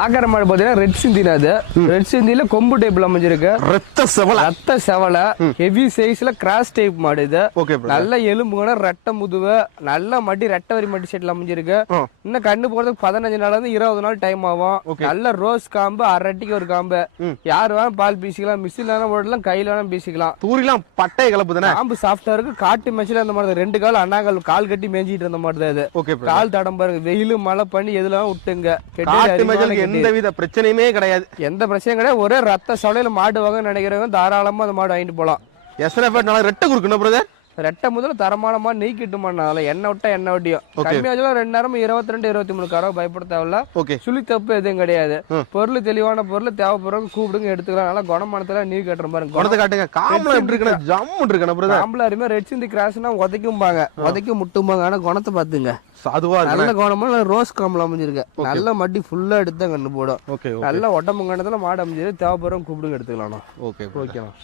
பாக்குற மாடு பாத்தீங்கன்னா ரெட் சிந்தினா அது ரெட் சிந்தில கொம்பு டைப்ல அமைஞ்சிருக்கு. ரத்த செவலை ஹெவி சைஸ்ல கிராஸ் டைப் மாடு இது. ஓகே நல்ல எலும்புகன ரெட்டை முதுவை நல்ல மடி ரெட்டை வரி மடி செட்ல அமைஞ்சிருக்கு. இன்னும் கண்ணு போறதுக்கு 15 நாள்ல இருந்து 20 நாள் டைம் ஆகும். நல்ல ரோஸ் காம்பு அரட்டிக்கு ஒரு காம்பு. யாரு வேணா பால் பீசிக்கலாம், மிஷின்ல போடலாம், கையில வேணா பீசிக்கலாம். தூரிலாம் பட்டை கலப்பு தானே. காம்பு சாஃப்டா இருக்கு. காட்டு மேட்ச்ல அந்த மாதிரி 2 கால் அண்ணாங்கால் கால் கட்டி மேஞ்சிட்டு இருந்த மாதிரி தான் இது. கால் தடம் பாருங்க, வெயிலு மழை பண்ணி எதுல விட்டுங்க. எந்தவித பிரச்சனையுமே கிடையாது. எந்த பிரச்சனையும் கிடையாது. ஒரே ரத்த சவலையில மாடு வாங்க நினைக்கிறவங்க தாராளமா அந்த மாடு வாங்கிட்டு போலாம். ரெட்டை குறுக்கணும் பிரதர். ரெட்டை முதல்ல தரமான மாடு நீக்கிட்டுமாண்ணா. எண்ணெய் விட்டா எண்ணெய் வட்டியும் கம்மியாச்சும் 2 நேரம் 22 23 காரம் பயப்பட தேவையில்ல. சுழி தப்பு எதுவும் கிடையாது. பொருள் தெளிவான பொருள் தேவைப்படுறவங்க கூப்பிடுங்க எடுத்துக்கலாம். நல்லா குணமானத்துல நீ கட்டுற பாருங்க. குணத்தை காட்டுங்க. காம்புல எப்படி இருக்கு, ஜம்முன்னு இருக்கு பிரதர். காம்புல அருமையா ரெட் சிந்தி கிராஸ்னா உதைக்கும்பாங்க, உதைக்க முட்டும்பாங்க. ஆனா குணத்தை பாத்துங்க, அதுவா நல்ல கவனமா ரோஸ் காம்புல அமைஞ்சிருக்கு. நல்ல மட்டி ஃபுல்லா எடுத்து கண்ணு போடும். நல்ல உடம்பு கண்ணத்துல மாடு அமைஞ்சிருக்கு. தேவைப்படுறவங்க கூப்பிடுங்க எடுத்துக்கலாம். ஓகே ஓகேண்ணா.